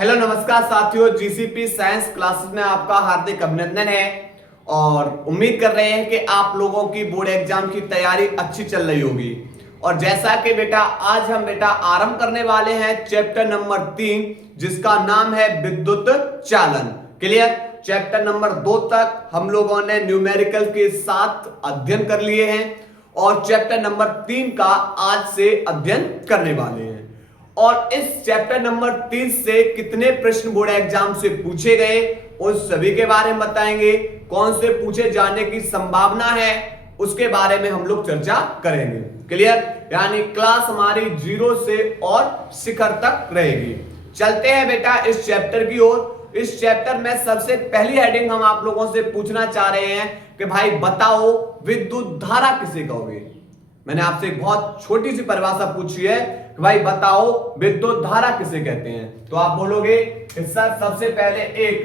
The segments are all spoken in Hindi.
हेलो नमस्कार साथियों, जीसीपी साइंस क्लासेस में आपका हार्दिक अभिनंदन है। और उम्मीद कर रहे हैं कि आप लोगों की बोर्ड एग्जाम की तैयारी अच्छी चल रही होगी। और जैसा कि आज हम आरंभ करने वाले हैं चैप्टर नंबर 3, जिसका नाम है विद्युत चालन। क्लियर। चैप्टर नंबर 2 तक हम लोगों ने न्यूमेरिकल के साथ अध्ययन कर लिए हैं और चैप्टर नंबर 3 का आज से अध्ययन करने वाले हैं। और इस चैप्टर नंबर 3 से कितने प्रश्न बोर्ड एग्जाम से पूछे गए उस सभी के बारे में बताएंगे। कौन से पूछे जाने की संभावना है उसके बारे में हम लोग चर्चा करेंगे। क्लियर। यानी क्लास हमारी 0 से और शिखर तक रहेगी। चलते हैं बेटा इस चैप्टर की ओर। इस चैप्टर में सबसे पहली हेडिंग हम आप लोगों से पूछना चाह रहे हैं कि भाई बताओ विद्युत धारा किसे कहोगे। मैंने आपसे एक बहुत छोटी सी परिभाषा पूछी है कि भाई बताओ विद्युत धारा किसे कहते हैं। तो आप बोलोगे कि सर सबसे पहले एक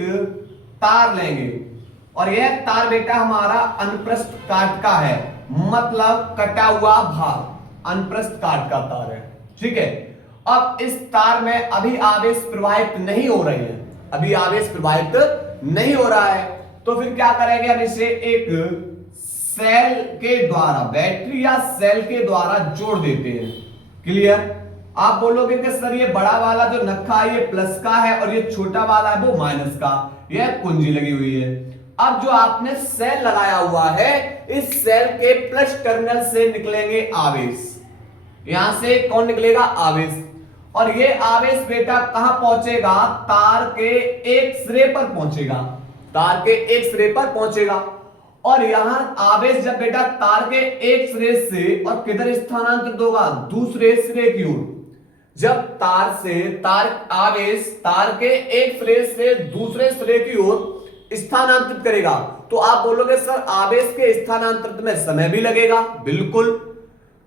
तार लेंगे और यह तार बेटा हमारा अनुप्रस्थ काट का है, मतलब कटा हुआ भाग अनुप्रस्थ काट का तार है। ठीक है। अब इस तार में अभी आवेश प्रवाहित नहीं हो रहे हैं, अभी आवेश प्रवाहित नहीं हो रहा है। तो फिर क्या करेंगे, हम इसे एक सेल के द्वारा, बैटरी या सेल के द्वारा जोड़ देते हैं। क्लियर। आप बोलोगे कि सर ये बड़ा वाला जो नक्शा है ये प्लस का है और ये छोटा वाला है वो माइनस का, यह कुंजी लगी हुई है। अब जो आपने सेल लगाया हुआ है, इस सेल के प्लस टर्मिनल से निकलेंगे आवेश। यहां से कौन निकलेगा, आवेश। और ये आवेश बेटा कहां पहुंचेगा, तार के एक सिरे पर पहुंचेगा, तार के एक सिरे पर पहुंचेगा। और यहां आवेश जब बेटा तार के एक सिरे से और किधर स्थानांतरित होगा, दूसरे सिरे की ओर। जब तार से आवेश तार के एक सिरे से दूसरे सिरे की ओर स्थानांतरित करेगा तो आप बोलोगे सर आवेश के स्थानांतरित में समय भी लगेगा। बिल्कुल।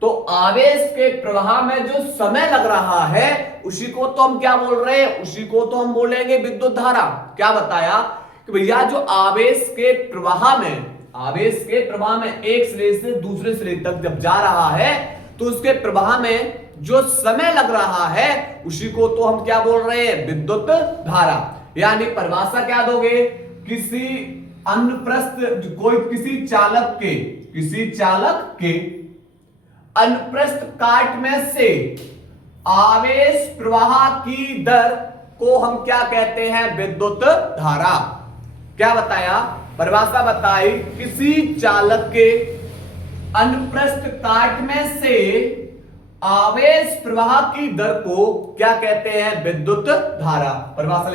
तो आवेश के प्रवाह में जो समय लग रहा है उसी को तो हम क्या बोल रहे हैं, उसी को तो हम बोलेंगे विद्युत धारा। क्या बताया कि भैया जो आवेश के प्रवाह में एक सिरे से दूसरे सिरे तक जब जा रहा है तो उसके प्रवाह में जो समय लग रहा है उसी को तो हम क्या बोल रहे हैं, विद्युत धारा। यानी परिभाषा क्या दोगे, किसी अनुप्रस्थ किसी चालक के अनुप्रस्थ काट में से आवेश प्रवाह की दर को हम क्या कहते हैं, विद्युत धारा। क्या बताया, परिभाषा बताई, किसी चालक के अनुप्रस्थ काट में से आवेश प्रवाह की दर को क्या कहते हैं, विद्युत धारा। परिभाषा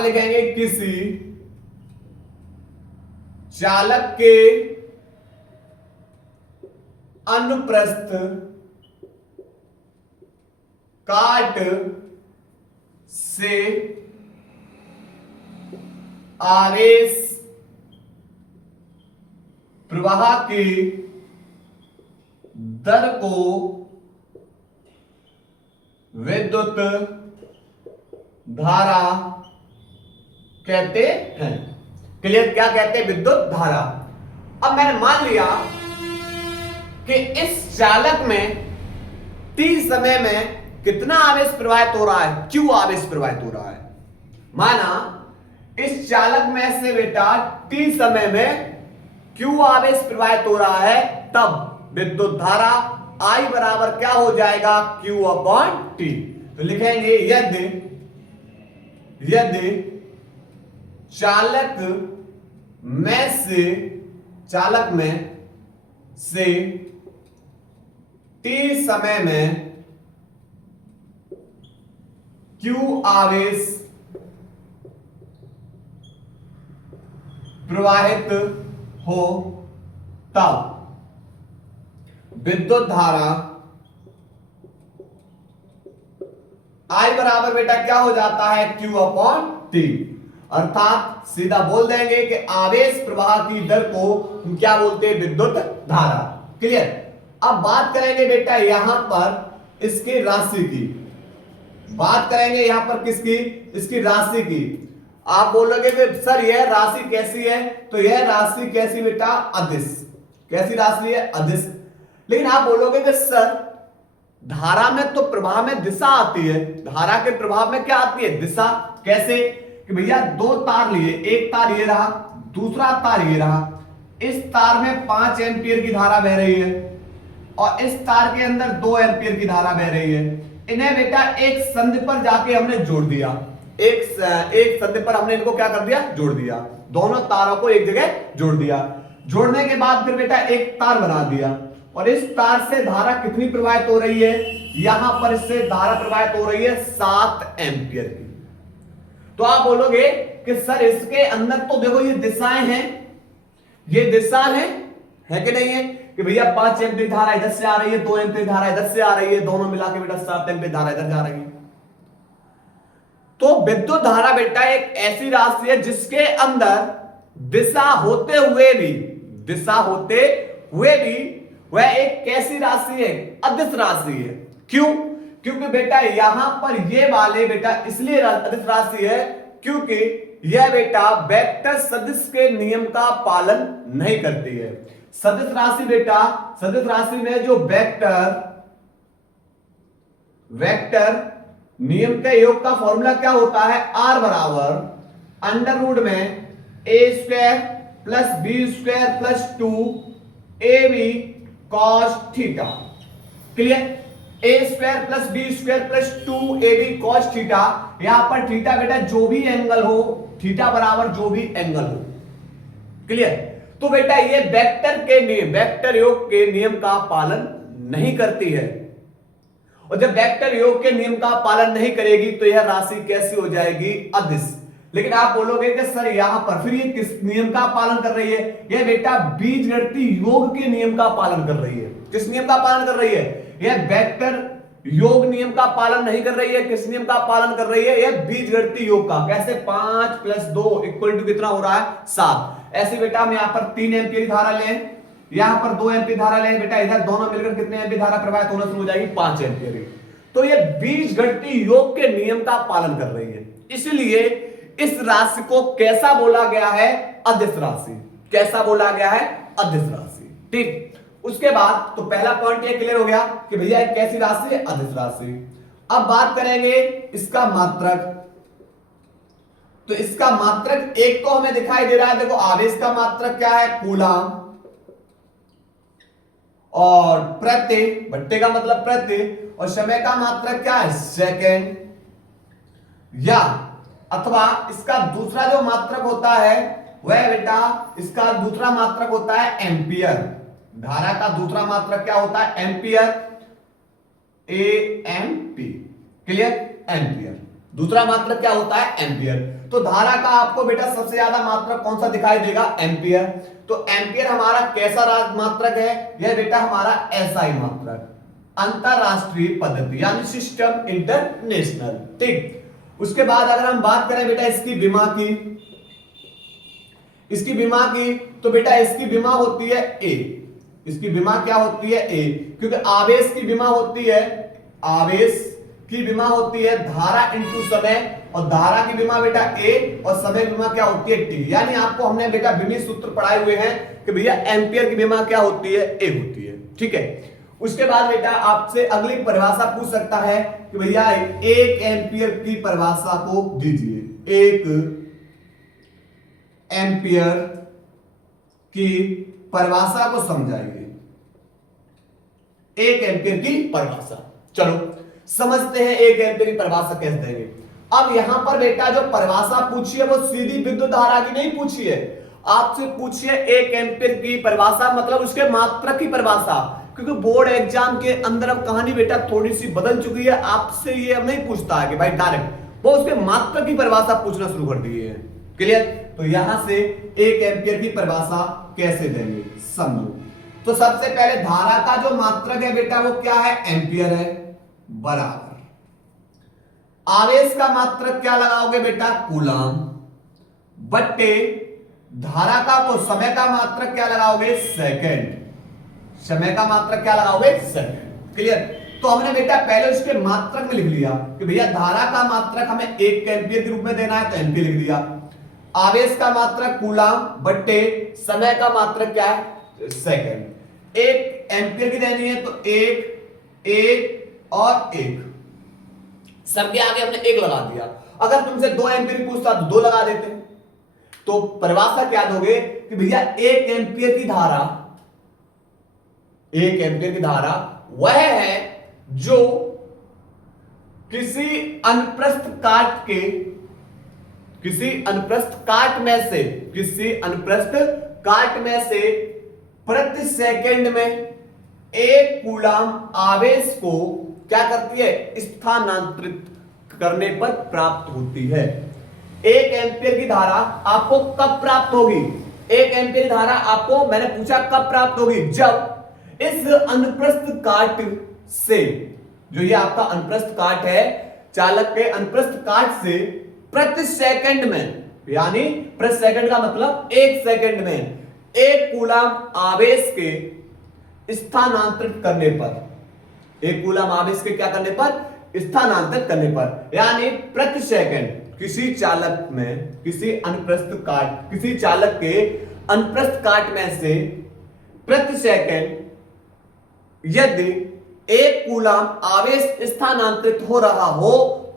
लिखेंगे किसी चालक के अनुप्रस्थ काट से आवेश प्रवाह की दर को विद्युत धारा कहते हैं। क्लियर। क्या कहते हैं, विद्युत धारा। अब मैंने मान लिया कि इस चालक में t समय में कितना आवेश प्रवाहित हो रहा है, q आवेश प्रवाहित हो रहा है। माना इस चालक में से बेटा t समय में q आवेश प्रवाहित हो रहा है, तब विद्युत धारा I बराबर क्या हो जाएगा, q अपॉन t। तो लिखेंगे यदि चालक में से t समय में q आवेश प्रवाहित हो तब विद्युत धारा I बराबर बेटा क्या हो जाता है, q अपॉन t। अर्थात सीधा बोल देंगे कि आवेश प्रवाह की दर को हम क्या बोलते हैं, विद्युत धारा। क्लियर। अब बात करेंगे बेटा यहां पर इसकी राशि की, बात करेंगे यहां पर किसकी, इसकी राशि की। आप बोलोगे कि सर यह राशि कैसी है, तो यह राशि कैसी बेटा, अदिश। कैसी राशि है, अदिश। लेकिन आप बोलोगे कि सर धारा में तो प्रवाह में दिशा आती है, धारा के प्रभाव में क्या आती है, दिशा। कैसे कि भैया दो तार लिए, एक तार ये रहा, दूसरा तार ये रहा, इस तार में 5 एम्पियर की धारा बह रही है और इस तार के अंदर 2 एम्पियर की धारा बह रही है। इन्हें बेटा एक संधि पर जाके हमने जोड़ दिया, एक संधि पर हमने इनको क्या कर दिया, जोड़ दिया, दोनों तारों को एक जगह जोड़ दिया। जोड़ने के बाद फिर बेटा एक तार बना दिया और इस तार से धारा कितनी प्रवाहित हो रही है, यहां पर इससे धारा प्रवाहित हो रही है 7 एम्पियर की। तो आप बोलोगे कि सर इसके अंदर तो देखो ये दिशाएं हैं, ये दिशा है कि नहीं है, कि भैया 5 एम्पियर धारा इधर से आ रही है, 2 एम्पियर धारा इधर से आ रही है, दोनों मिला के बेटा 7 एम्पियर धारा इधर जा रही है। तो विद्युत धारा बेटा एक ऐसी राशि है जिसके अंदर दिशा होते हुए भी वह एक कैसी राशि है, अदिश राशि है। क्यों? क्योंकि बेटा यहां पर ये वाले बेटा इसलिए अदिश राशि है क्योंकि यह बेटा वेक्टर सदिश के नियम का पालन नहीं करती है। सदिश राशि बेटा, सदिश राशि में जो वेक्टर नियम के योग का फॉर्मूला क्या होता है, r बराबर अंडर रूट में a square plus B square plus 2ab cos theta. Clear? a square plus B square plus 2ab cos theta. यहां पर थीटा बेटा जो भी एंगल हो, थीटा बराबर जो भी एंगल हो। क्लियर? तो बेटा ये वेक्टर योग के नियम का पालन नहीं करती है और जब वेक्टर योग के नियम का पालन नहीं करेगी तो यह राशि कैसी हो जाएगी, अदिश। लेकिन आप बोलोगे कि सर यहां पर फिर ये किस नियम का पालन कर रही है, यह बेटा बीजगणितीय योग के नियम का पालन कर रही है। किस नियम का पालन कर रही है, यह वेक्टर योग नियम का पालन नहीं कर रही है। किस नियम का पालन कर रही है, यह बीजगणितीय योग का। कैसे? 5 + 2 = कितना हो रहा है, 7। ऐसे बेटा हम यहां पर 3 एम्पियर धारा लें, यहां पर 2 एम्पियर धारा लें, बेटा इधर दोनों मिलकर कितने एम्पियर धारा प्रवाहित होना शुरू हो जाएगी, 5 एम्पियर। तो ये बीजगणितीय योग के नियम का पालन कर रही है, इसलिए इस राशि को कैसा बोला गया है, अदिश राशि। कैसा बोला गया है, अदिश राशि। ठीक। उसके बाद तो पहला पॉइंट ये क्लियर हो गया कि भैया एक कैसी राशि है, अदिश राशि। अब बात करेंगे इसका मात्रक। तो इसका मात्रक एक को हमें दिखाई दे रहा है, देखो आवेश का मात्रक क्या है, कूलम, और प्रति, भट्टे का मतलब प्रति, और समय का मात्रक क्या है, सेकंड। या अथवा इसका दूसरा जो मात्रक होता है वह बेटा, इसका दूसरा मात्रक होता है एम्पियर। धारा का दूसरा मात्रक क्या होता है, एम्पियर, एएमपी। क्लियर? एम्पियर। दूसरा मात्रक क्या होता है, एम्पियर। तो धारा का आपको बेटा सबसे ज्यादा मात्रक कौन सा दिखाई देगा, एम्पियर। तो एम्पियर हमारा कैसा मात्रक है, यह बेटा हमारा एसआई मात्रक, अंतरराष्ट्रीय पद्धति यानी सिस्टम इंटरनेशनल। ठीक। उसके बाद अगर हम बात करें बेटा इसकी विमा की, तो बेटा इसकी विमा होती है ए। इसकी विमा क्या होती है, ए, क्योंकि आवेश की विमा होती है, धारा इंटू समय, और धारा की विमा बेटा ए और समय विमा क्या होती है, टी। यानी आपको हमने बेटा विमी सूत्र पढ़ाए हुए हैं कि भैया एम्पियर की विमा क्या होती है, ए होती है। ठीक है। उसके बाद बेटा आपसे अगली परिभाषा पूछ सकता है कि भैया 1 एम्पियर की परिभाषा को दीजिए। 1 एम्पियर की परिभाषा को समझाइए। 1 एम्पियर की परिभाषा, चलो समझते हैं 1 एम्पियर की परिभाषा कैसे देंगे। अब यहां पर बेटा जो परिभाषा पूछी है वो सीधी विद्युत धारा की नहीं पूछी है, आपसे पूछिए 1 एम्पियर की परिभाषा, मतलब उसके मात्रक की परिभाषा। क्योंकि बोर्ड एग्जाम के अंदर अब कहानी बेटा थोड़ी सी बदल चुकी है, आपसे ये अब नहीं पूछता है कि भाई डायरेक्ट, वो उसके मात्रक की परिभाषा पूछना शुरू कर दिए है। क्लियर? तो यहां से 1 एम्पियर की परिभाषा कैसे देंगे, समझो। तो सबसे पहले धारा का जो मात्रक है बेटा वो क्या है, एम्पियर है, बराबर आवेश का मात्रक क्या लगाओगे बेटा, कूलम, बट्टे धारा का वो समय का मात्रक क्या लगाओगे, सेकंड। समय का मात्रक क्या लगाओगे, सेकंड। क्लियर? तो हमने बेटा पहले उसके मात्रक में लिख लिया कि भैया धारा का मात्रक हमें 1 एम्पियर के रूप में देना है, तो एम्पियर लिख दिया। आवेश का मात्रक कूलम, बट्टे समय का मात्रक क्या है, सेकंड। 1 एम्पियर की देनी है तो 1 और 1, सबके आगे हमने 1 लगा दिया। अगर तुमसे 2 एम्पीयर पूछता तो 2 लगा देते। तो परिभाषा क्या दोगे कि भैया 1 एम्पीयर की धारा, 1 एम्पीयर की धारा वह है जो किसी अनुप्रस्थ काट में से प्रति सेकंड में 1 कूलाम आवेश को क्या करती है, स्थानांतरित करने पर प्राप्त होती है। 1 एम्पीयर की धारा आपको कब प्राप्त होगी? 1 एम्पीयर धारा आपको मैंने पूछा कब प्राप्त होगी? जब इस अनुप्रस्थ काट से, जो ये आपका अनुप्रस्थ काट है, चालक के अनुप्रस्थ काट से प्रति सेकंड में, यानी प्रति सेकंड का मतलब 1 सेकंड में 1 कूलाम आवेश के स्थानांतरित करने पर, 1 कूलाम आवेश के क्या करने पर, स्थानांतरित करने पर, यानी प्रति सेकंड किसी चालक में, किसी चालक के अनुप्रस्थ काट में से प्रति सेकंड यदि 1 कूलाम आवेश स्थानांतरित हो रहा हो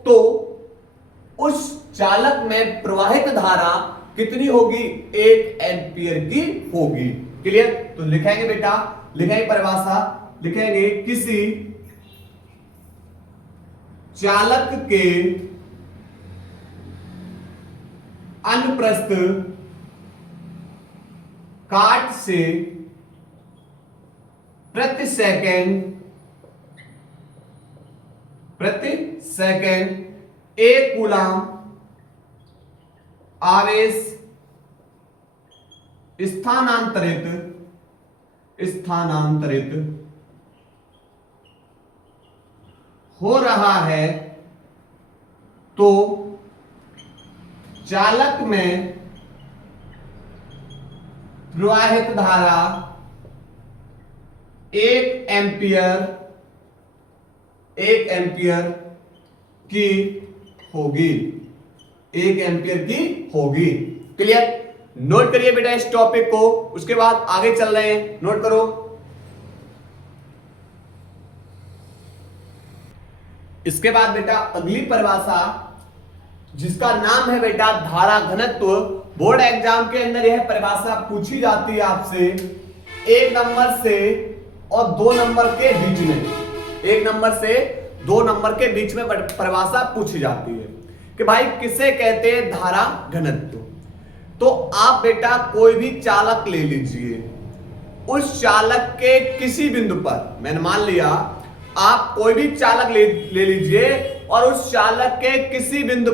तो उस चालक में प्रवाहित धारा कितनी होगी? 1 एम्पीयर की होगी। क्लियर? तो लिखेंगे बेटा, लिखेंगे परिभाषा, लिखेंगे किसी चालक के अनुप्रस्थ काट से प्रति सेकंड 1 कूलाम आवेश स्थानांतरित हो रहा है तो चालक में प्रवाहित धारा 1 एम्पीयर की होगी, 1 एम्पीयर की होगी। क्लियर? नोट करिए बेटा इस टॉपिक को, उसके बाद आगे चल रहे हैं, नोट करो। इसके बाद बेटा अगली परिभाषा, जिसका नाम है बेटा धारा घनत्व। बोर्ड एग्जाम के अंदर यह परिभाषा पूछी जाती है आपसे 1 नंबर से और 2 नंबर के बीच में, 1 नंबर से 2 नंबर के बीच में परिभाषा पूछी जाती है कि भाई किसे कहते हैं धारा घनत्व। तो आप बेटा कोई भी चालक ले लीजिए, उस चालक के किसी बिंदु पर, मैंने मान लिया आप कोई भी चालक ले लीजिए और उस चालक के किसी बिंदु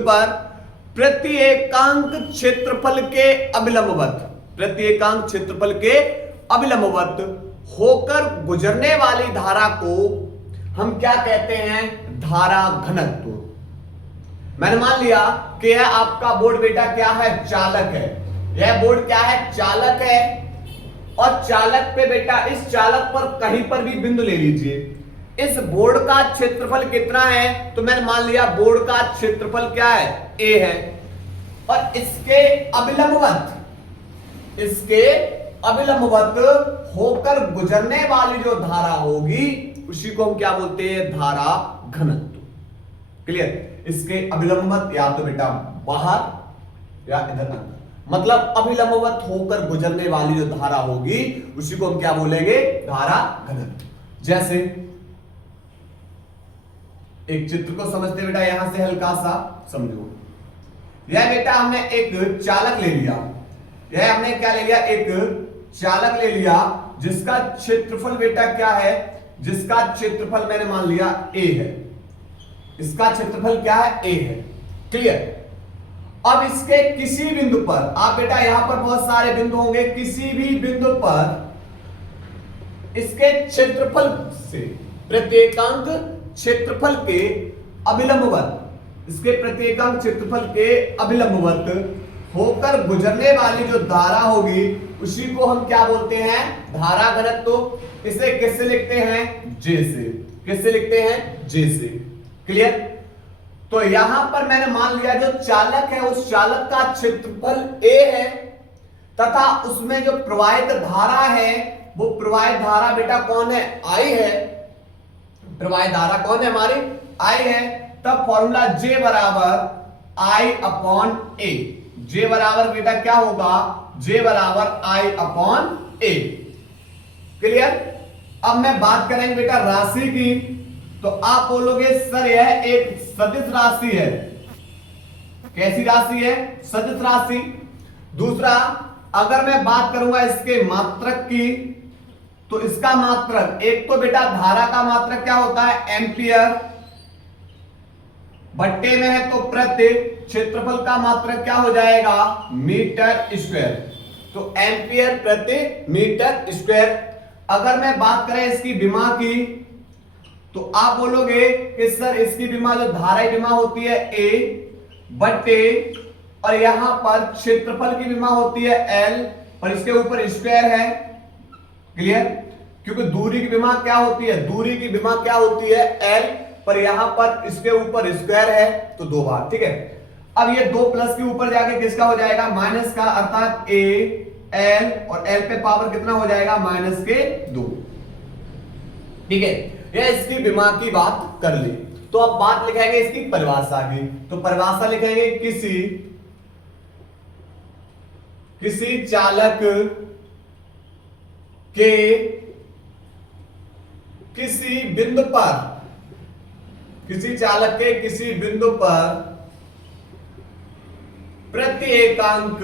पर प्रति एकांक क्षेत्रफल के अभिलंबवत होकर गुजरने वाली धारा को हम क्या कहते हैं? धारा घनत्व। मैंने मान लिया कि यह आपका बोर्ड बेटा क्या है? चालक है। यह बोर्ड क्या है? चालक है। और चालक पे बेटा, इस चालक पर कहीं पर भी बिंदु ले लीजिए, इस बोर्ड का क्षेत्रफल कितना है? तो मैंने मान लिया बोर्ड का क्षेत्रफल क्या है? A है। और इसके अभिलंबवत होकर गुजरने वाली जो धारा होगी उसी को हम क्या बोलते हैं? धारा घनत्व। क्लियर? इसके अभिलंबवत या तो बेटा बाहर या इधर अंदर, मतलब अभिलंबवत होकर गुजरने वाली जो धारा होगी उसी को हम क्या बोलेंगे? धारा घनत्व। जैसे एक चित्र को समझते बेटा, यहां से हल्का सा समझो। यह बेटा हमने एक चालक ले लिया, यह हमने क्या ले लिया? एक चालक ले लिया जिसका क्षेत्रफल बेटा क्या है? जिसका क्षेत्रफल मैंने मान लिया A है। इसका क्षेत्रफल क्या है? A है। क्लियर? अब इसके किसी बिंदु पर, आप बेटा यहां पर बहुत सारे बिंदु होंगे, किसी भी बिंदु पर इसके क्षेत्रफल से प्रत्येकांक क्षेत्रफल के अभिलंबवत, इसके प्रत्येकांक क्षेत्रफल के अभिलंबवत होकर गुजरने वाली जो धारा होगी उसी को हम क्या बोलते हैं? धारा घनत्व। इसे किससे लिखते हैं? J से। किससे लिखते हैं? J से। क्लियर? तो यहां पर मैंने मान लिया जो चालक है उस चालक का क्षेत्रफल A है तथा उसमें जो प्रवाहित धारा है वो प्रवाहित धारा बेटा कौन है, आई है, प्रवाहित धारा कौन है हमारी, आई है, तब फॉर्मूला J बराबर I अपॉन A, J बराबर बेटा क्या होगा, J बराबर I अपॉन A। क्लियर। अब मैं बात करेंगे बेटा राशि की, तो आप बोलोगे सर यह एक सदिश राशि है, कैसी राशि है, सदिश राशि। दूसरा, अगर मैं बात करूंगा इसके मात्रक की, तो इसका मात्रक, एक तो बेटा धारा का मात्रक क्या होता है, एम्पियर, बट्टे में है तो प्रति, क्षेत्रफल का मात्रक क्या हो जाएगा, मीटर स्क्वायर, तो एम्पियर प्रति मीटर स्क्वायर। अगर मैं बात करें इसकी विमा की, तो आप बोलोगे कि सर इसकी विमा जो धाराई विमा होती है A बट्टे, और यहां पर क्षेत्रफल की विमा होती है L, और इसके ऊपर स्क्वायर है। क्लियर, क्योंकि दूरी की विमा क्या होती है, दूरी की विमा क्या होती है L, पर यहां पर इसके ऊपर स्क्वायर है, तो 2 बार। ठीक है, अब ये 2 प्लस के ऊपर जाके किसका हो जाएगा, माइनस का, अर्थात A L, और L पे पावर कितना हो जाएगा, -2। ठीक है, ये इसकी विमा की बात कर ली। तो अब बात लिखेंगे इसकी परिभाषा की, तो परिभाषा लिखेंगे किसी चालक के किसी बिंदु पर, किसी चालक के किसी बिंदु पर प्रति एकांक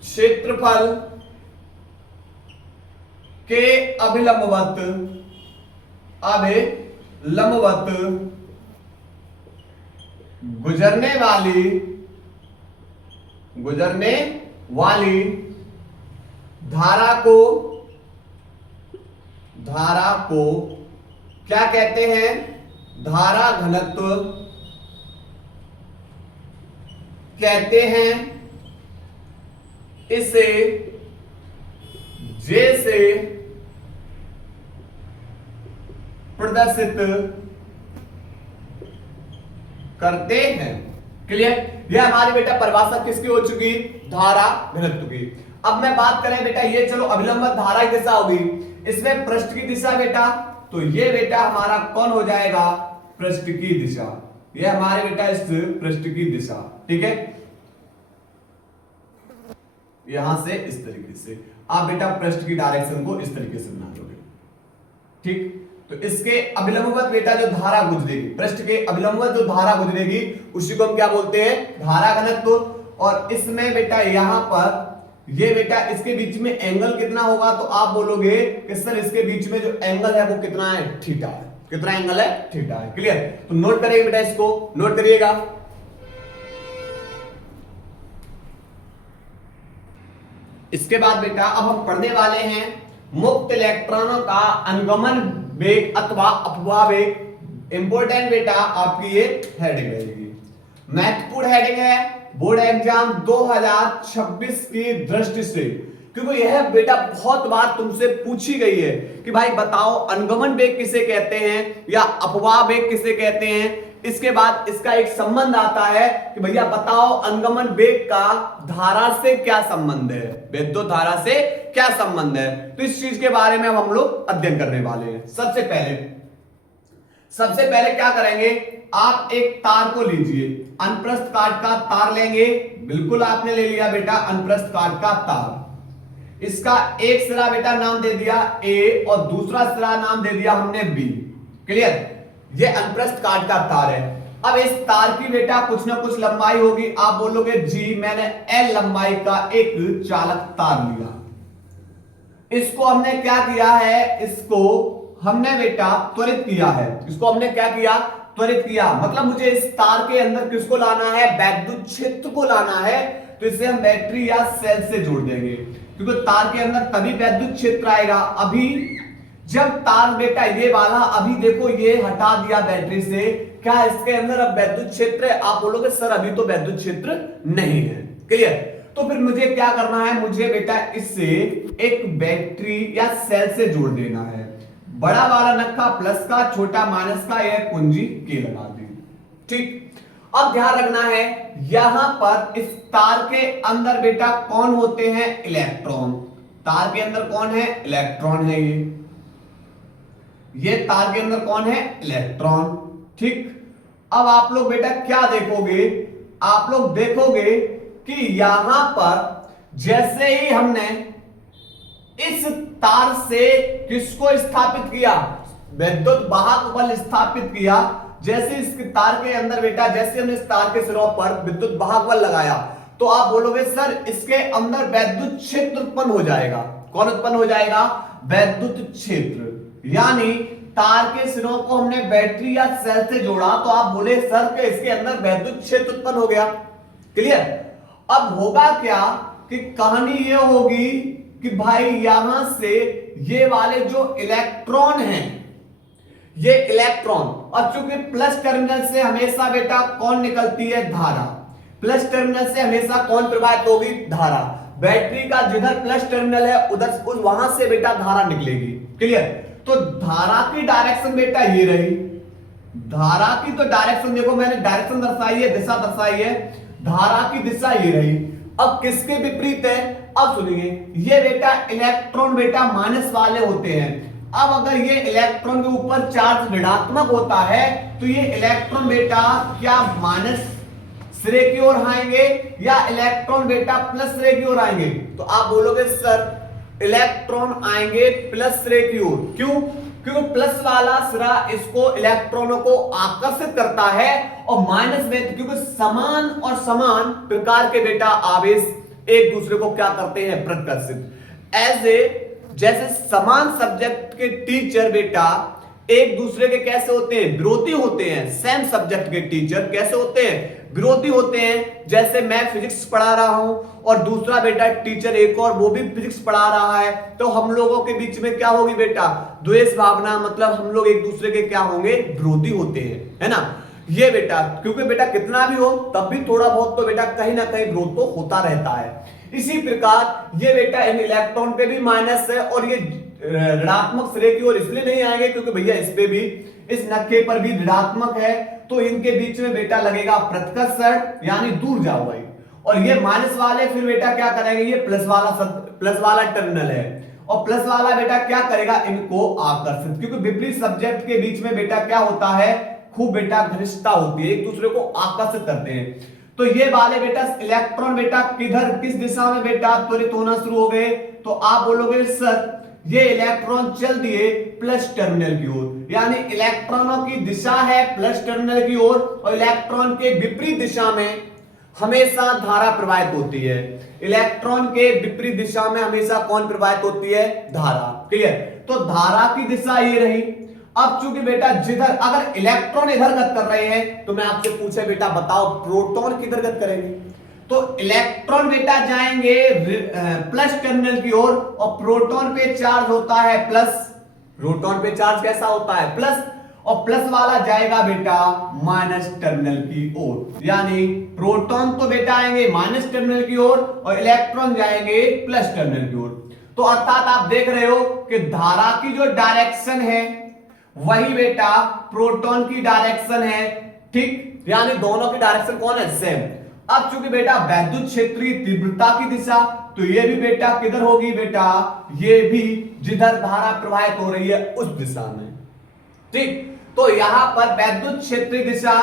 क्षेत्रफल के अभिलंबवत गुजरने वाली धारा को क्या कहते हैं, धारा घनत्व कहते हैं। इसे J से प्रदर्शित करते हैं। क्लियर, यह हमारी बेटा परिभाषा किसकी हो चुकी, धारा घनत्व की। अब मैं बात करें बेटा, ये चलो अभिलंबित धारा की दिशा होगी, इसमें पृष्ठ की दिशा बेटा, तो ये बेटा हमारा कौन हो जाएगा, पृष्ठ की दिशा, ये हमारे बेटा इस पृष्ठ की दिशा। ठीक है, यहां से इस तरीके से आप बेटा पृष्ठ की डायरेक्शन को इस तरीके से बना लोगे। ठीक, तो इसके अभिलंबवत बेटा जो धारा गुजरेगी, पृष्ठ के अभिलंबवत जो धारा गुजरेगी उसी को हम क्या बोलते हैं, धारा घनत्व। और इसमें बेटा यहां पर ये बेटा इसके बीच में एंगल कितना होगा, तो आप बोलोगे कि सर इसके बीच में जो एंगल है वो कितना है, थीटा है। कितना एंगल है, थीटा है। क्लियर, तो नोट करिएगा बेटा, इसको नोट करिएगा। इसके बाद बेटा अब हम पढ़ने वाले हैं मुक्त इलेक्ट्रॉनों का अनुगमन वेग अथवा अपवाह वेग। इंपॉर्टेंट बेटा आपकी ये हेडिंग रहेगी, महत्वपूर्ण हेडिंग है बोर्ड एग्जाम 2026 की दृष्टि से, क्योंकि यह बेटा बहुत बार तुमसे पूछी गई है कि भाई बताओ अनुगमन वेग किसे कहते हैं या अपवाह वेग किसे कहते हैं। इसके बाद इसका एक संबंध आता है कि भैया बताओ अनुगमन वेग का धारा से क्या संबंध है, विद्युत धारा से क्या संबंध है। तो इस चीज के बारे में हम लोग अध्ययन करने वाले हैं। सबसे पहले क्या करेंगे, आप एक तार को लीजिए, अनप्रस्थ काट का तार लेंगे। बिल्कुल आपने ले लिया बेटा अनप्रस्थ काट का तार। इसका एक सिरा बेटा नाम दे दिया A और दूसरा सिरा नाम दे दिया हमने B। क्लियर, ये अनप्रस्थ काट का तार है। अब इस तार की बेटा कुछ ना कुछ लंबाई होगी, आप बोलोगे G, मैंने L लंबाई का एक चालक तार लिया। इसको हमने क्या किया है, इसको हमने बेटा त्वरित किया है। इसको हमने क्या किया, त्वरित किया। मतलब मुझे इस तार के अंदर किसको लाना है, वैद्युत क्षेत्र को लाना है। तो इसे हम बैटरी या सेल से जोड़ देंगे, क्योंकि तार के अंदर तभी वैद्युत क्षेत्र आएगा। अभी जब तार बेटा ये वाला, अभी देखो ये हटा दिया बैटरी से, क्या इसके अंदर अब वैद्युत क्षेत्र है? आप बोलोगे सर अभी तो वैद्युत क्षेत्र नहीं है। क्लियर, तो फिर मुझे क्या करना है, मुझे बेटा इससे एक बैटरी या सेल से जोड़ देना है। बड़ा वाला नक्का प्लस का, छोटा माइनस का, यह कुंजी के लगा दी। ठीक, अब ध्यान रखना है यहां पर इस तार के अंदर बेटा कौन होते हैं, इलेक्ट्रॉन। तार के अंदर कौन है? इलेक्ट्रॉन है। ये तार के अंदर कौन है? इलेक्ट्रॉन। ठीक, अब आप लोग बेटा क्या देखोगे? आप लोग देखोगे कि यहां पर जैसे ही हमने इस तार से किसको स्थापित किया? विद्युत वाहक बल स्थापित किया। जैसे इस तार के अंदर बेटा, जैसे हमने इस तार के सिरों पर विद्युत वाहक बल लगाया, तो आप बोलोगे सर इसके अंदर वैद्युत क्षेत्र उत्पन्न हो जाएगा। कौन उत्पन्न हो जाएगा? वैद्युत क्षेत्र। यानी तार के सिरों को हमने बैटरी या सेल से जोड़ा, तो आप बोले सर के इसके अंदर वैद्युत क्षेत्र उत्पन्न हो गया। क्लियर? अब होगा क्या कि कहानी ये होगी कि भाई यहां से ये वाले जो इलेक्ट्रॉन हैं, ये इलेक्ट्रॉन, और चूंकि प्लस टर्मिनल से हमेशा बेटा कौन निकलती है? धारा। प्लस टर्मिनल से हमेशा कौन प्रवाहित होगी? धारा। बैटरी का जिधर प्लस टर्मिनल है उधर वहां से बेटा धारा निकलेगी। क्लियर? तो धारा की डायरेक्शन बेटा ये रही। धारा की तो डायरेक्शन देखो, मैंने डायरेक्शन दर्शाई है, दिशा दर्शाई है। धारा की दिशा ये रही। अब किसके विपरीत है? अब सुनिए, ये बेटा इलेक्ट्रॉन बेटा माइनस वाले होते हैं। अब अगर ये इलेक्ट्रॉन के ऊपर चार्ज ऋणात्मक होता है, तो ये इलेक्ट्रॉन बेटा क्या माइनस सिरे की ओर आएंगे या इलेक्ट्रॉन बेटा प्लस सिरे की ओर आएंगे? तो आप बोलोगे सर इलेक्ट्रॉन आएंगे प्लस सिरे की ओर। क्यों? क्योंकि प्लस वाला सिरा इसको इलेक्ट्रॉनों को आकर्षित करता है, और माइनस में क्योंकि समान और समान प्रकार के बेटा आवेश एक दूसरे को क्या करते हैं? प्रतिकर्षित। जैसे समान सब्जेक्ट के टीचर बेटा एक दूसरे के कैसे होते हैं? विरोधी होते हैं। सेम सब्जेक्ट के टीचर कैसे होते हैं? विरोधी होते हैं। जैसे मैं फिजिक्स पढ़ा रहा हूं और दूसरा बेटा टीचर एक और वो भी फिजिक्स पढ़ा रहा है, तो हम लोगों के बीच में क्या होगी बेटा? द्वेष भावना, मतलब हम लोग एक दूसरे के क्या होंगे? विरोधी होते हैं, है ना? ये बेटा क्योंकि बेटा कितना भी हो तब भी थोड़ा बहुत तो बेटा कहीं ना कहीं विरोध तो होता रहता है। इसी प्रकार ये बेटा इन इलेक्ट्रॉन पे भी माइनस है, और ये ऋणात्मक सिरे की ओर इसलिए नहीं आएंगे क्योंकि भैया इस पे भी, इस नक्के पर भी ऋणात्मक है, तो इनके बीच में बेटा लगेगा प्रतिकर्षण, यानी दूर जाओ भाई। और ये माइनस वाले फिर बेटा क्या करेंगे? ये प्लस वाला टर्मिनल है, और प्लस वाला बेटा क्या करेगा? इनको आकर्षित। क्योंकि विपरीत सब्जेक्ट के बीच में बेटा क्या होता है? खूब बेटा घनिष्ठता होती है, एक दूसरे को आकर्षित करते हैं। तो ये वाले बेटा इलेक्ट्रॉन बेटा किधर, किस दिशा में बेटा त्वरित होना शुरू हो गए? तो आप बोलोगे सर ये इलेक्ट्रॉन चल दिए प्लस टर्मिनल की ओर, यानी इलेक्ट्रॉनों की दिशा है प्लस टर्मिनल की ओर, और इलेक्ट्रॉन के विपरीत दिशा में हमेशा धारा प्रवाहित होती है। इलेक्ट्रॉन के विपरीत दिशा में हमेशा कौन प्रवाहित होती है? धारा। क्लियर? तो धारा की दिशा ये रही। अब चूंकि बेटा जिधर अगर इलेक्ट्रॉन इधर गति कर रहे हैं, तो मैं आपसे पूछे बेटा बताओ प्रोटॉन किधर गति करेंगे? तो इलेक्ट्रॉन बेटा जाएंगे प्लस टर्मिनल की ओर, और प्रोटॉन पे चार्ज होता है प्लस। प्रोटॉन पे चार्ज कैसा होता है? प्लस। और प्लस वाला जाएगा बेटा माइनस टर्मिनल की ओर, यानी प्रोटॉन तो बेटा आएंगे माइनस टर्मिनल की ओर और इलेक्ट्रॉन जाएंगे प्लस टर्मिनल की ओर। तो अर्थात आप देख रहे हो कि धारा की जो डायरेक्शन है वही बेटा प्रोटॉन की डायरेक्शन है। ठीक, यानी दोनों की डायरेक्शन कौन है? सेम। अब चूंकि बेटा वैद्युत क्षेत्रीय तीव्रता की दिशा, तो ये भी बेटा किधर होगी बेटा? ये भी जिधर धारा प्रवाहित हो रही है उस दिशा में। ठीक, तो यहां पर वैद्युत क्षेत्रीय दिशा,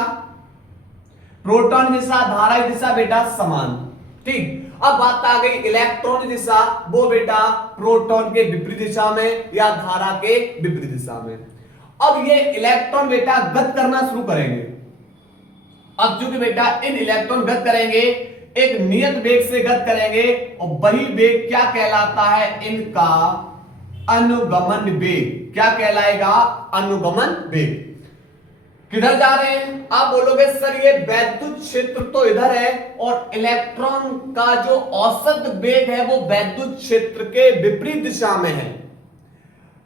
प्रोटॉन दिशा, धारा की दिशा बेटा समान। ठीक, अब बात आ गई इलेक्ट्रॉन दिशा, वो बेटा प्रोटॉन के विपरीत दिशा में या धारा के विपरीत दिशा में। अब ये इलेक्ट्रॉन बेटा गति करना शुरू करेंगे। अब चूंकि बेटा इन इलेक्ट्रॉन गति करेंगे, एक नियत वेग से गति करेंगे, और वही वेग क्या कहलाता है? इनका अनुगमन वेग। क्या कहलाएगा? अनुगमन वेग। किधर जा रहे हैं? आप बोलोगे सर ये वैद्युत क्षेत्र तो इधर है, और इलेक्ट्रॉन का जो औसत वेग है वो वैद्युत क्षेत्र के विपरीत दिशा में है।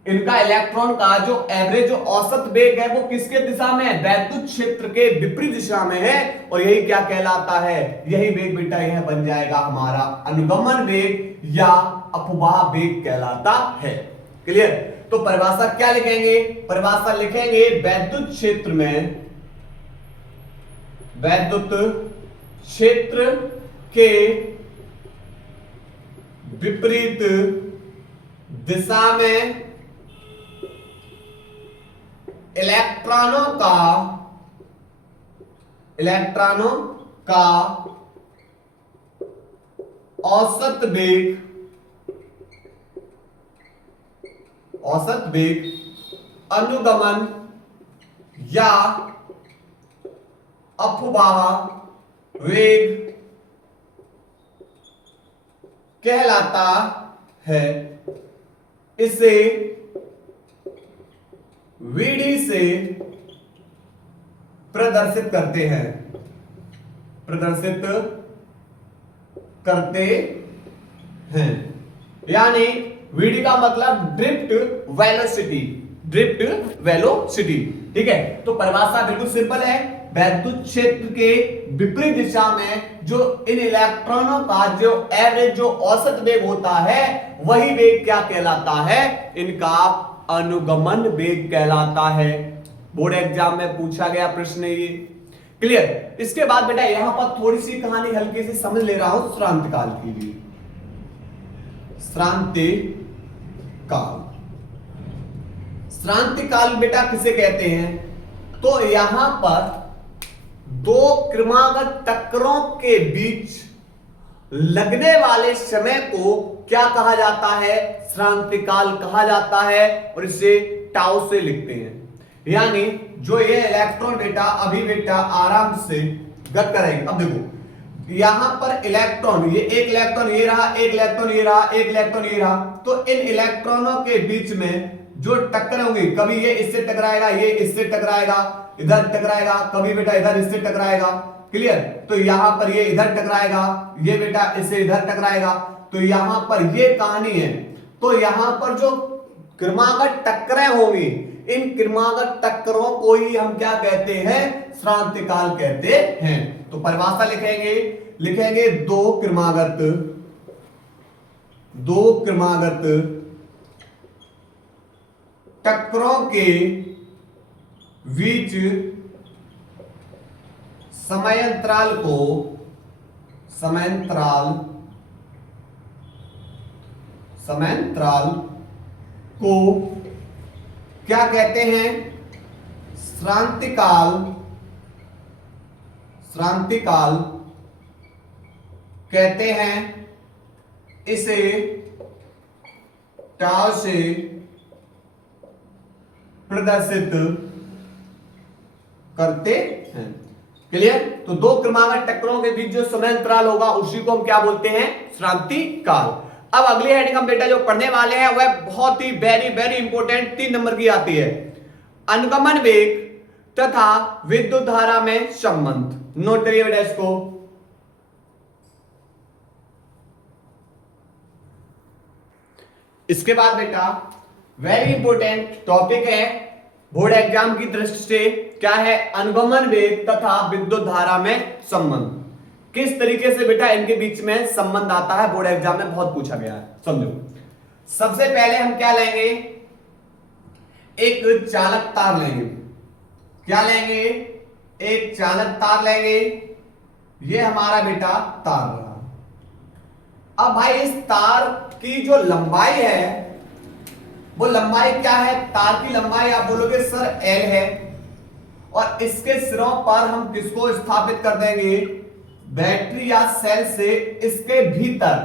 इनका इलेक्ट्रॉन का जो एवरेज जो औसत वेग है वो किसके दिशा में है? वैद्युत क्षेत्र के विपरीत दिशा में है, और यही क्या कहलाता है? यही वेग बेटा यह बन जाएगा हमारा अनुगमन वेग या अपवाह वेग कहलाता है। क्लियर? तो परिभाषा क्या लिखेंगे? परिभाषा लिखेंगे वैद्युत क्षेत्र में, वैद्युत क्षेत्र के विपरीत दिशा में इलेक्ट्रॉनों का औसत वेग अनुगमन या अपवाह वेग कहलाता है। इसे वीडी से प्रदर्शित करते हैं। यानी वीडी का मतलब ड्रिफ्ट वेलोसिटी। ठीक है, तो परिभाषा बिल्कुल सिंपल है। वैद्युत क्षेत्र के विपरीत दिशा में जो इन इलेक्ट्रॉनों का जो एवरेज जो औसत वेग होता है वही वेग क्या कहलाता है? इनका अनुगमन वेग कहलाता है। बोर्ड एग्जाम में पूछा गया प्रश्न ये। क्लियर? इसके बाद बेटा यहां पर थोड़ी सी कहानी हल्की सी समझ ले रहा हूं श्रांति काल की भी। श्रांति काल बेटा किसे कहते हैं? तो यहां पर दो क्रमागत टक्करों के बीच लगने वाले समय को क्या कहा जाता है? श्रांति काल कहा जाता है और इसे टाउ से लिखते हैं। यानी जो ये इलेक्ट्रॉन बेटा अभी बेटा आराम से गत करेंगे। अब देखो यहां पर इलेक्ट्रॉन, ये एक इलेक्ट्रॉन ये रहा, एक इलेक्ट्रॉन ये रहा, एक इलेक्ट्रॉन ये रहा, तो इन इलेक्ट्रॉनों के बीच में जो टक्कर होंगी, कभी ये इससे टकराएगा, ये इससे टकराएगा, इधर टकराएगा, कभी बेटा इधर इससे टकराएगा। क्लियर? तो यहां पर ये इधर टकराएगा, ये बेटा इससे इधर टकराएगा, तो यहां पर ये कहानी है। तो यहां पर जो क्रमागत टक्करें होंगी, इन क्रमागत टक्करों को ही हम क्या कहते हैं? श्रांति काल कहते हैं। तो परिभाषा लिखेंगे दो क्रमागत टक्करों के बीच समयांतराल को क्या कहते हैं? श्रांति काल कहते हैं। इसे टाउ से प्रदर्शित करते हैं। क्लियर? तो दो क्रमागत टक्करों के बीच जो समय अंतराल होगा उसी को हम क्या बोलते हैं? श्रांति काल। अब अगली हेडिंग हम बेटा जो पढ़ने वाले हैं वह बहुत ही वेरी इंपॉर्टेंट 3 नंबर की आती है। अनुगमन वेग तथा विद्युत धारा में संबंध। नोट करिए बेटा इसको। इसके बाद बेटा वेरी इंपॉर्टेंट टॉपिक है बोर्ड एग्जाम की दृष्टि से, क्या है? अनुगमन वेग तथा विद्युत धारा में संबंध। किस तरीके से बेटा इनके बीच में संबंध आता है, बोर्ड एग्जाम में बहुत पूछा गया है। समझो, सबसे पहले हम क्या लेंगे? एक चालक तार लेंगे। क्या लेंगे? एक चालक तार लेंगे। ये हमारा बेटा तार रहा। अब भाई इस तार की जो लंबाई है वो लंबाई क्या है? तार की लंबाई आप बोलोगे सर L है, और इसके सिरों पर हम किसको स्थापित कर देंगे? बैटरी या सेल से इसके भीतर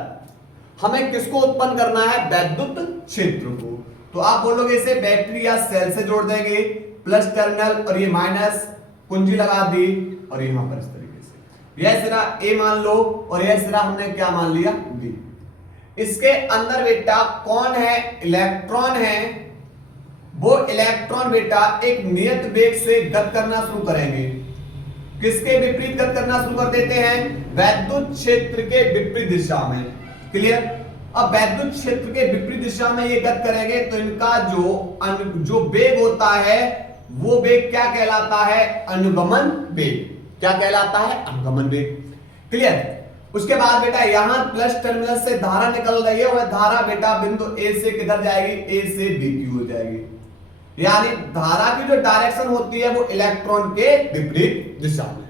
हमें किसको उत्पन्न करना है? वैद्युत क्षेत्र को। तो आप बोलोगे इसे बैटरी या सेल से जोड़ देंगे, प्लस टर्मिनल और ये माइनस, कुंजी लगा दी, और यहां पर इस तरीके से यह सिरा A मान लो और यह सिरा हमने क्या मान लिया? B। इसके अंदर बेटा कौन है? इलेक्ट्रॉन है। वो इलेक्ट्रॉन बेटा एक नियत वेग से गत करना शुरू करेंगे। किसके विपरीत गत करना शुरू कर देते हैं? वैद्युत क्षेत्र के विपरीत दिशा में। क्लियर? अब वैद्युत क्षेत्र के विपरीत दिशा में ये गत करेंगे तो इनका जो वेग होता है वो वेग क्या कहलाता है? अनुगमन वेग। क्या कहलाता है? अनुगमन वेग। क्लियर? उसके बाद बेटा यहां प्लस टर्मिनल से धारा निकल रही है, वह धारा बेटा बिंदु A से किधर जाएगी? A से B की हो जाएगी। यानी धारा की जो डायरेक्शन होती है वो इलेक्ट्रॉन के विपरीत दिशा में।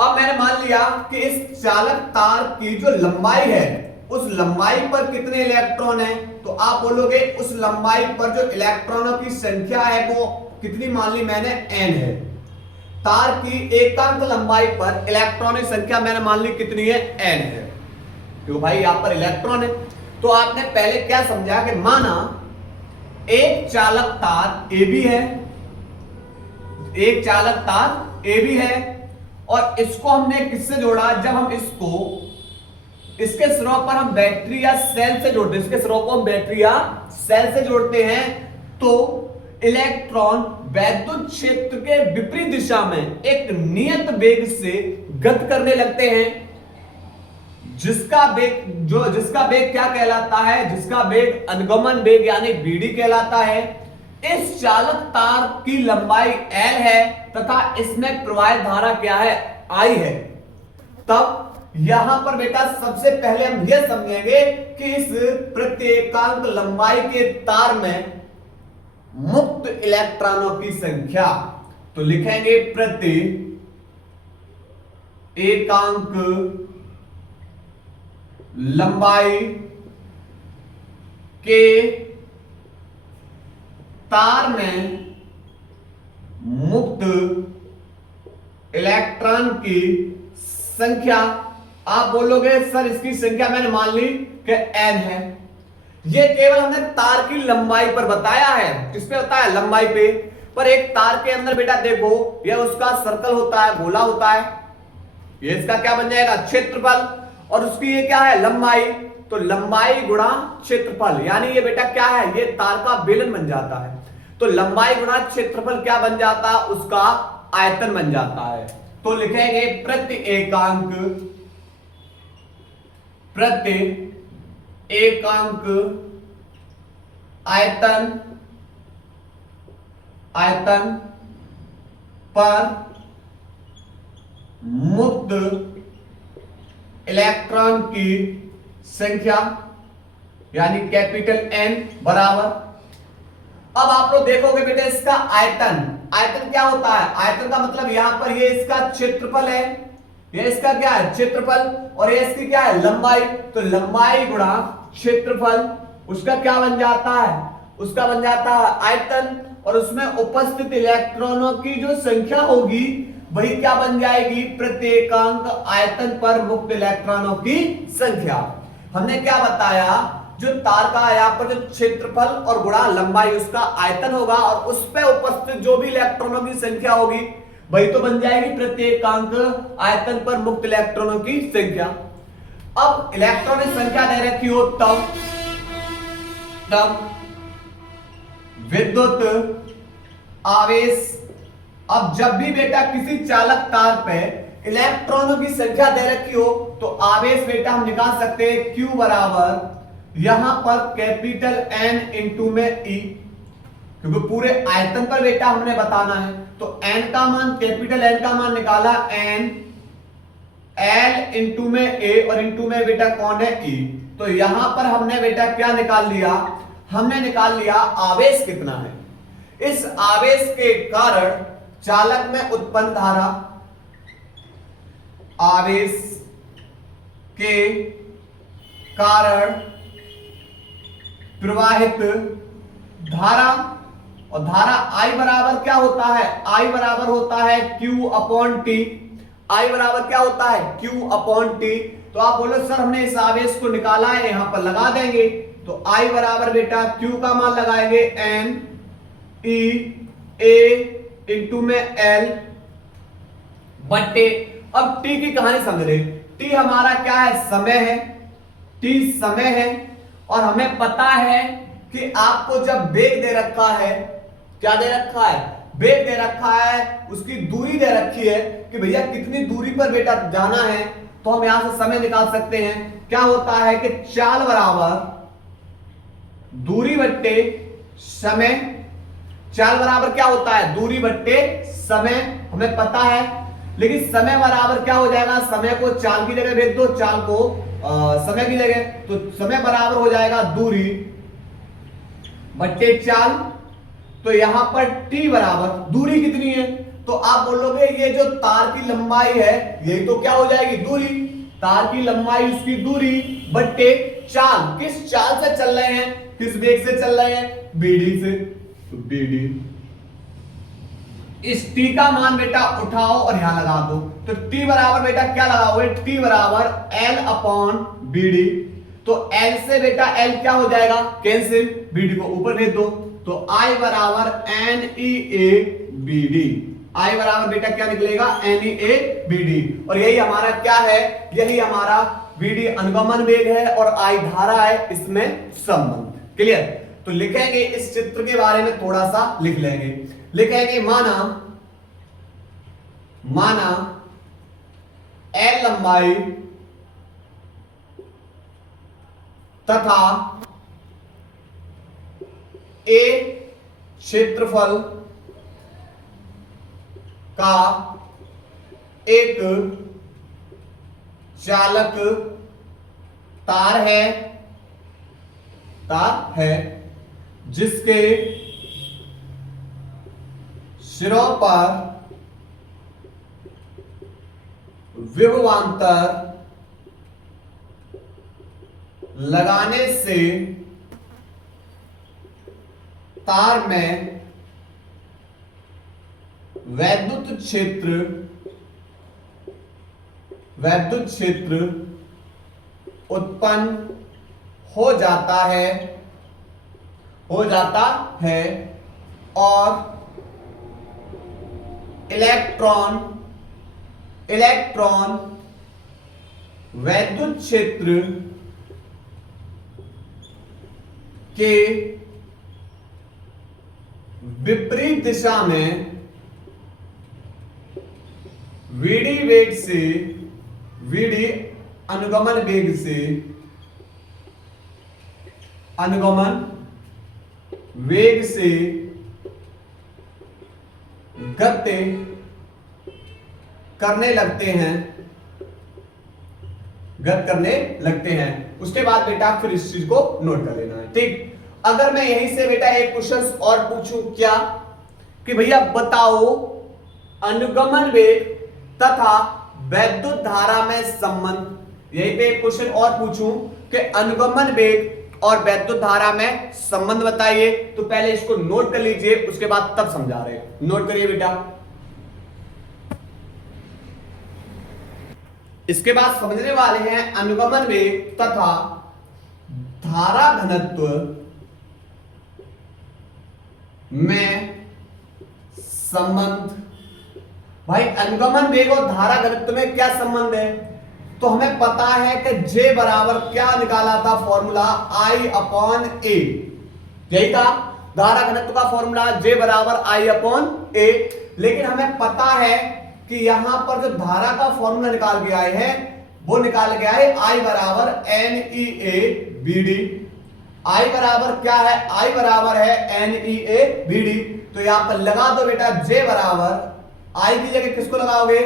अब मैंने मान लिया कि इस चालक तार की जो लंबाई है उस लंबाई पर कितने इलेक्ट्रॉन है, तो आप बोलोगे उस लंबाई पर जो इलेक्ट्रॉनों की संख्या है वो कितनी मान ली मैंने, n है। तार की एकांक लंबाई पर इलेक्ट्रॉनिक संख्या मैंने मान ली कितनी है, n है, क्यों भाई यहां पर इलेक्ट्रॉन है। तो आपने पहले क्या समझा कि माना एक चालक तार AB है, एक चालक तार AB है, और इसको हमने किससे जोड़ा, जब हम इसके सिरों पर हम बैटरी या सेल से जोड़ते हैं, इसके सिरों को हम बैटरी या सेल से जोड़ते हैं, तो इलेक्ट्रॉन वैद्युत क्षेत्र के विपरीत दिशा में एक नियत वेग से गति करने लगते हैं, जिसका वेग क्या कहलाता है, जिसका वेग अनुगमन वेग यानी BD कहलाता है। इस चालक तार की लंबाई L है तथा इसमें प्रवाहित धारा क्या है, I है। तब यहां पर बेटा सबसे पहले हम यह समझेंगे कि इस प्रत्येकांक लंबाई के तार में मुक्त इलेक्ट्रॉनों की संख्या, तो लिखेंगे प्रति एकांक लंबाई के तार में मुक्त इलेक्ट्रॉन की संख्या। आप बोलोगे सर इसकी संख्या मैंने मान ली कि n है, ये केवल हमने तार की लंबाई पर बताया है। किस पे बताया, लंबाई पे। पर एक तार के अंदर बेटा देखो, यह उसका सर्कल होता है, गोला होता है, ये इसका क्या बन जाएगा, क्षेत्रफल, और उसकी ये क्या है, लंबाई। तो लंबाई गुणा क्षेत्रफल, यानी ये बेटा क्या है, ये तार का बेलन बन जाता है। तो लंबाई गुणा क्षेत्रफल क्या बन जाता है, उसका आयतन बन जाता है। तो लिखेंगे प्रति एकांक आयतन पर मुक्त इलेक्ट्रॉन की संख्या यानी कैपिटल N बराबर। अब आप लोग देखोगे बेटे इसका आयतन क्या होता है, आयतन का मतलब यहां पर ये इसका क्षेत्रफल है, ये इसका क्या है, क्षेत्रफल, और ये इसकी क्या है, लंबाई। तो लंबाई गुणा क्षेत्रफल, उसका क्या बन जाता है, उसका बन जाता है आयतन, और उसमें उपस्थित इलेक्ट्रॉनों की जो संख्या होगी वही क्या बन जाएगी, प्रत्येकांक आयतन पर मुक्त इलेक्ट्रॉनों की संख्या। हमने क्या बताया, जो तार का यहाँ पर जो क्षेत्रफल और गुणा लंबाई उसका आयतन होगा, और उस पर उपस्थित जो भी इलेक्ट्रॉनों की संख्या होगी वही तो बन जाएगी प्रत्येकांक आयतन पर मुक्त इलेक्ट्रॉनों की संख्या। अब इलेक्ट्रॉन की संख्या दे रखी हो तब विद्युत आवेश। अब जब भी बेटा किसी चालक तार पे इलेक्ट्रॉनों की संख्या दे रखी हो तो आवेश बेटा हम निकाल सकते हैं Q बराबर यहां पर कैपिटल N इंटू में E, क्योंकि पूरे आयतन पर बेटा हमने बताना है। तो N का मान, कैपिटल N का मान निकाला N, L इंटू में A, और इंटू में बेटा कौन है E। तो यहां पर हमने बेटा क्या निकाल लिया, हमने निकाल लिया आवेश कितना है। इस आवेश के कारण चालक में उत्पन्न धारा, आवेश के कारण प्रवाहित धारा, और धारा I बराबर क्या होता है, I बराबर होता है Q अपॉन T। I बराबर क्या होता है, Q अपॉन T। तो आप बोलो सर हमने इस आवेश को निकाला है, यहां पर लगा देंगे। तो I बराबर बेटा Q का मान लगाएंगे N E A इंटू में L बट्टे। अब T की कहानी समझ रहे, T हमारा क्या है, समय है, T समय है, और हमें पता है कि आपको जब वेग दे रखा है, क्या दे रखा है, वेग दे रखा है, उसकी दूरी दे रखी है कि भैया कितनी दूरी पर बेटा जाना है, तो हम यहां से समय निकाल सकते हैं। क्या होता है कि चाल बराबर दूरी बट्टे समय, चाल बराबर क्या होता है, दूरी बट्टे समय, हमें पता है। लेकिन समय बराबर क्या हो जाएगा, समय को चाल की जगह भेज दो, चाल को समय की जगह, तो समय बराबर हो जाएगा दूरी बट्टे चाल। तो यहां पर T बराबर दूरी कितनी है, तो आप बोलोगे ये जो तार की लंबाई है यही तो क्या हो जाएगी, दूरी। तार की लंबाई उसकी दूरी बट्टे चाल, किस चाल से चल रहे हैं, किस वेग से चल रहे हैं, बीडी से। तो बीडी, इस टी का मान बेटा उठाओ और यहां लगा दो। तो टी बराबर बेटा क्या लगाओगे, टी बराबर एल अपॉन बीडी। तो एल से बेटा एल क्या हो जाएगा, कैंसिल, बीडी को ऊपर भेज दो। तो आई बराबर N E A B D, I बराबर बेटा क्या निकलेगा, N E A B D. और यही हमारा क्या है, यही हमारा बीडी अनुगमन वेग है और आई धारा है, इसमें संबंध। क्लियर। तो लिखेंगे इस चित्र के बारे में थोड़ा सा लिख लेंगे। लिखेंगे माना एल लंबाई तथा ए क्षेत्रफल का एक चालक तार है जिसके सिरों पर विभवांतर लगाने से तार में वैद्युत क्षेत्र उत्पन्न हो जाता है और इलेक्ट्रॉन वैद्युत क्षेत्र के विपरीत दिशा में वीडी अनुगमन वेग से गति करने लगते हैं। उसके बाद बेटा फिर इस चीज को नोट कर लेना है, ठीक। अगर मैं यहीं से बेटा एक क्वेश्चन और पूछूं क्या, कि भैया बताओ अनुगमन वेग तथा वैद्युत धारा में संबंध। यहीं पे एक क्वेश्चन और पूछूं कि अनुगमन वेग और वैद्युत धारा में संबंध बताइए। तो पहले इसको नोट कर लीजिए, उसके बाद तब समझा रहे हैं। नोट करिए बेटा। इसके बाद समझने वाले हैं अनुगमन वेग तथा धारा घनत्व में संबंध। भाई अनुगमन वेग और धारा घनत्व में क्या संबंध है, तो हमें पता है कि J बराबर क्या निकाला था फॉर्मूला, I अपॉन A। यही था धारा घनत्व का फॉर्मूला, J बराबर I अपॉन A। लेकिन हमें पता है कि यहां पर जो धारा का फॉर्मूला निकाल के आए हैं वो निकाल के आए I बराबर NEABD। I बराबर क्या है, I बराबर है NEABD। तो यहां पर लगा दो बेटा J बराबर, I की जगह किसको लगाओगे,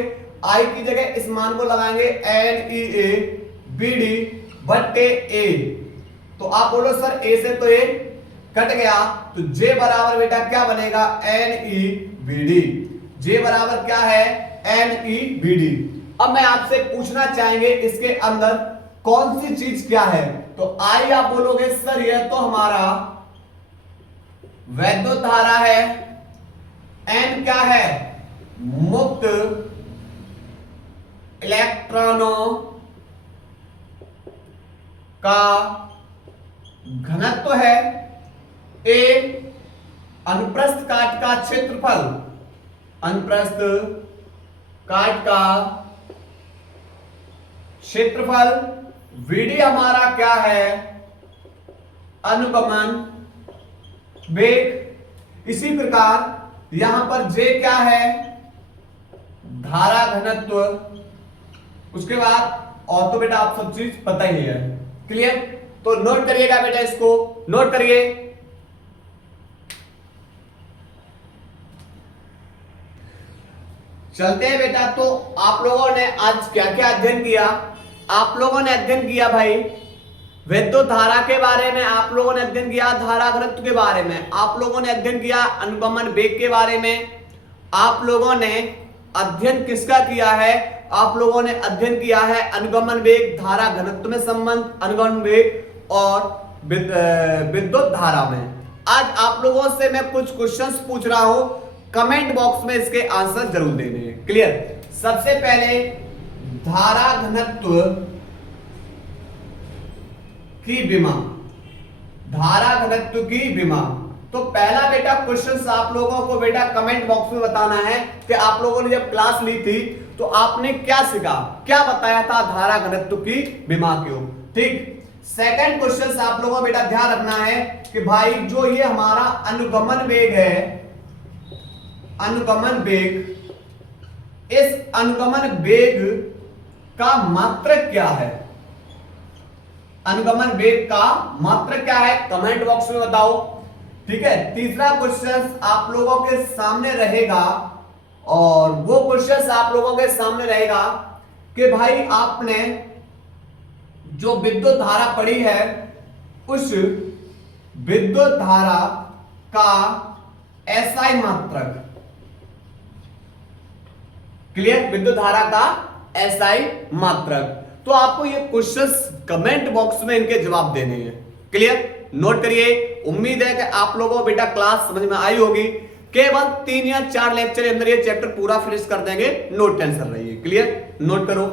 I की जगह इस मान को लगाएंगे NEABD बट्टे A। तो आप बोलो सर A से तो A कट गया, तो J बराबर बेटा क्या बनेगा, NEBD। J बराबर क्या है, NEBD। अब मैं आपसे पूछना चाहेंगे इसके अंदर कौन सी चीज क्या है, तो I आप बोलोगे सर यह तो हमारा वैद्युत धारा है, N क्या है, मुक्त इलेक्ट्रॉनों का घनत्व है, A अनुप्रस्थ काट का क्षेत्रफल, अनुप्रस्थ काट का क्षेत्रफल, VD हमारा क्या है, अनुगमन वेग। इसी प्रकार यहां पर J क्या है, धारा घनत्व। उसके बाद और तो बेटा आप सब चीज पता ही है, क्लियर। तो नोट करिएगा बेटा, इसको नोट करिए। चलते हैं बेटा। तो आप लोगों ने आज क्या क्या अध्ययन किया, आप लोगों ने अध्ययन किया भाई वैद्युत धारा के बारे में, आप लोगों ने अध्ययन किया धारा घनत्व के बारे में, आप लोगों ने अध्ययन किया अनुगमन वेग के बारे में, आप लोगों ने अध्ययन किसका किया है, आप लोगों ने अध्ययन किया है अनुगमन वेग, धारा घनत्व में संबंध, अनुगमन वेग और विद्युत धारा में। आज आप लोगों से मैं कुछ क्वेश्चंस पूछ रहा हूं, कमेंट बॉक्स में इसके आंसर जरूर देने हैं। क्लियर? सबसे पहले धारा घनत्व की विमा, धारा घनत्व की विमा। तो पहला बेटा क्वेश्चन आप लोगों को बेटा कमेंट बॉक्स में बताना है कि आप लोगों ने जब क्लास ली थी तो आपने क्या सीखा, क्या बताया था धारा घनत्व की विमा क्यों। ठीक। सेकंड क्वेश्चन आप लोगों को बेटा ध्यान रखना है कि भाई जो ये हमारा अनुगमन वेग है, अनुगमन वेग, इस अनुगमन वेग का मात्रक क्या है, अनुगमन वेग का मात्रक क्या है, कमेंट बॉक्स में बताओ। ठीक है। तीसरा क्वेश्चन आप लोगों के सामने रहेगा और वो क्वेश्चन आप लोगों के सामने रहेगा कि भाई आपने जो विद्युत धारा पढ़ी है उस विद्युत धारा का एसआई मात्रक। क्लियर? विद्युत धारा का एसआई मात्रक। तो आपको ये क्वेश्चंस कमेंट बॉक्स में इनके जवाब देने हैं। क्लियर? नोट करिए। उम्मीद है कि आप लोगों को बेटा क्लास समझ में आई होगी। केवल 3 या 4 लेक्चर के अंदर ये चैप्टर पूरा फिनिश कर देंगे, नो टेंशन रहिए। क्लियर? नोट करो।